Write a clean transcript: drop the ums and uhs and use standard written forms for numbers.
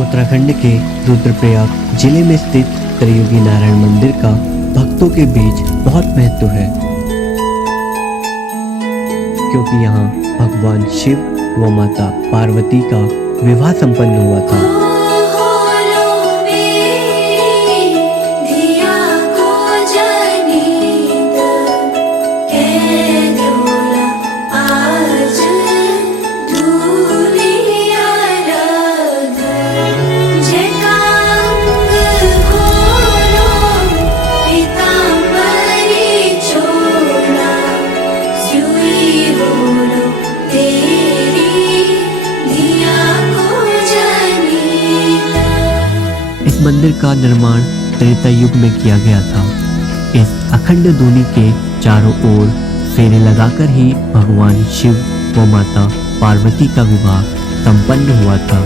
उत्तराखंड के रुद्रप्रयाग जिले में स्थित त्रियुगी नारायण मंदिर का भक्तों के बीच बहुत महत्व है, क्योंकि यहाँ भगवान शिव व माता पार्वती का विवाह संपन्न हुआ था। इस मंदिर का निर्माण त्रेता युग में किया गया था। इस अखंड धूनी के चारों ओर फेरे लगाकर ही भगवान शिव व माता पार्वती का विवाह संपन्न हुआ था।